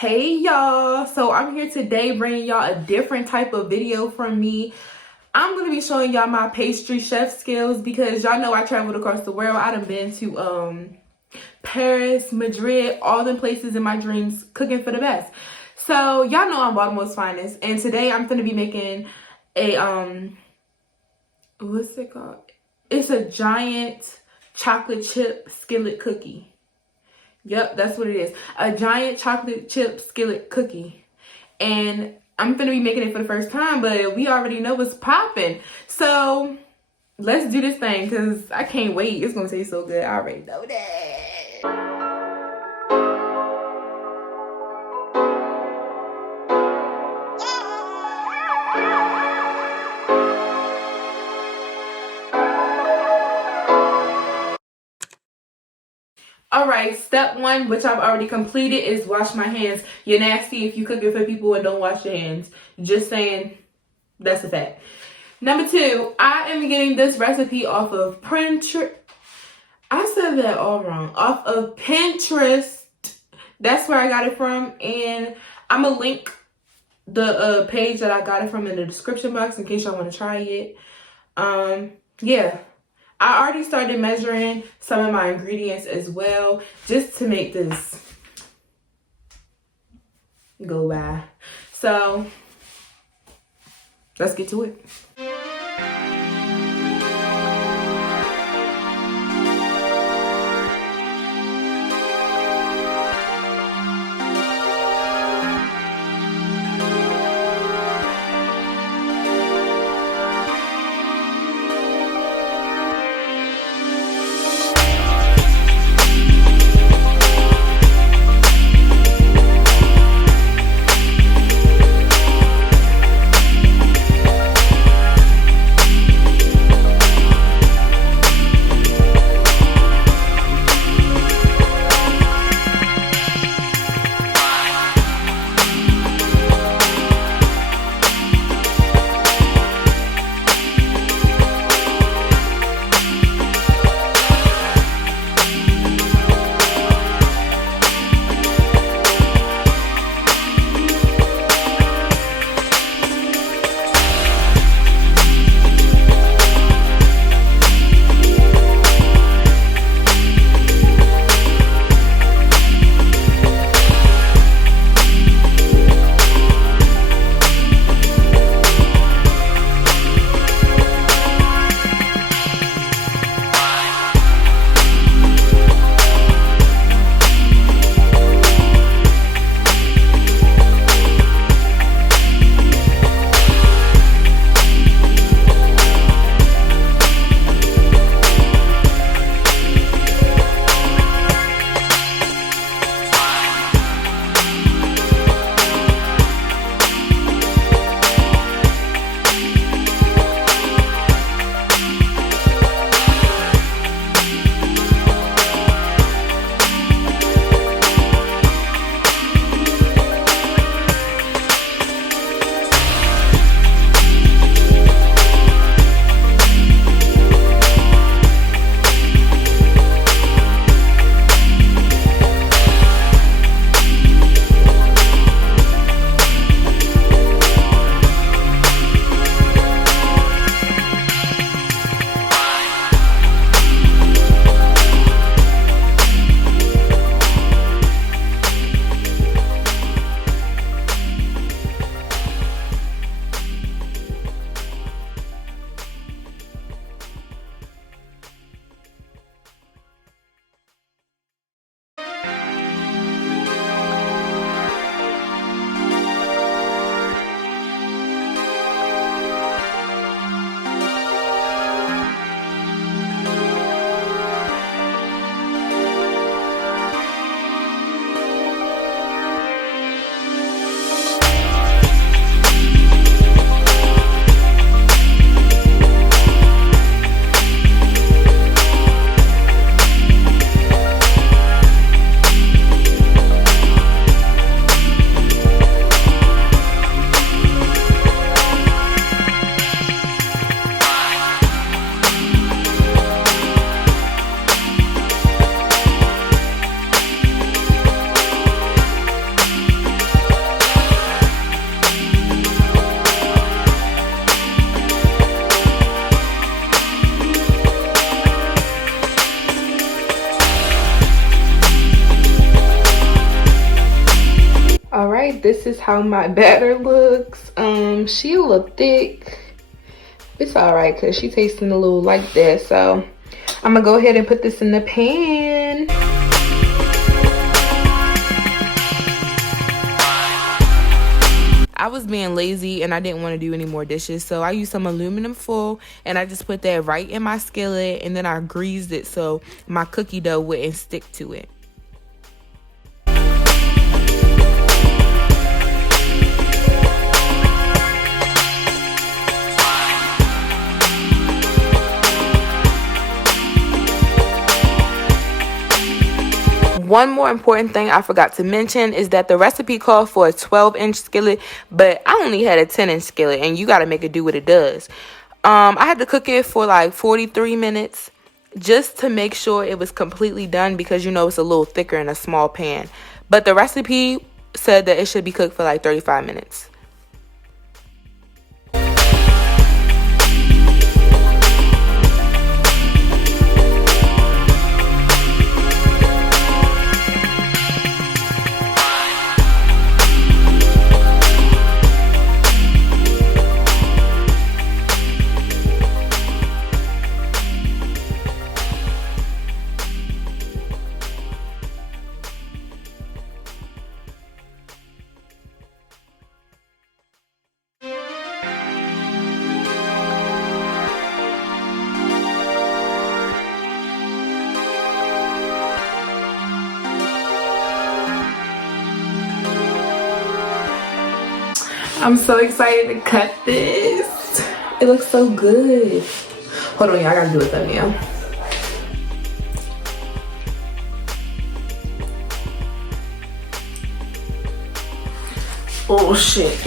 Hey y'all, so I'm here today bringing y'all a different type of video from me. I'm going to be showing y'all my pastry chef skills because y'all know I traveled across the world. I done been to Paris, Madrid, all them places in my dreams, cooking for the best. So y'all know I'm Baltimore's finest, and today I'm going to be making a what's it called? It's a giant chocolate chip skillet cookie. Yep, that's what it is. A giant chocolate chip skillet cookie. And I'm going to be making it for the first time, but we already know what's popping. So let's do this thing because I can't wait. It's going to taste so good. I already know that. Alright, step one, which I've already completed, is wash my hands. You're nasty if you cook it for people and don't wash your hands. Just saying, that's a fact. Number two, I am getting this recipe off of Pinterest. I said that all wrong. Off of Pinterest. That's where I got it from. And I'm going to link the page that I got it from in the description box in case y'all want to try it. Yeah. I already started measuring some of my ingredients as well, just to make this go by. So let's get to it. All right, this is how my batter looks. She a little thick. It's all right because she tasting a little like that. So I'm gonna go ahead and put this in the pan. I was being lazy and I didn't want to do any more dishes, so I used some aluminum foil and I just put that right in my skillet, and then I greased it so my cookie dough wouldn't stick to it. One more important thing I forgot to mention is that the recipe called for a 12-inch skillet, but I only had a 10-inch skillet, and you got to make it do what it does. I had to cook it for like 43 minutes just to make sure it was completely done, because you know it's a little thicker in a small pan. But the recipe said that it should be cooked for like 35 minutes. I'm so excited to cut this. It looks so good. Hold on, y'all, I gotta do a thumbnail. Oh shit.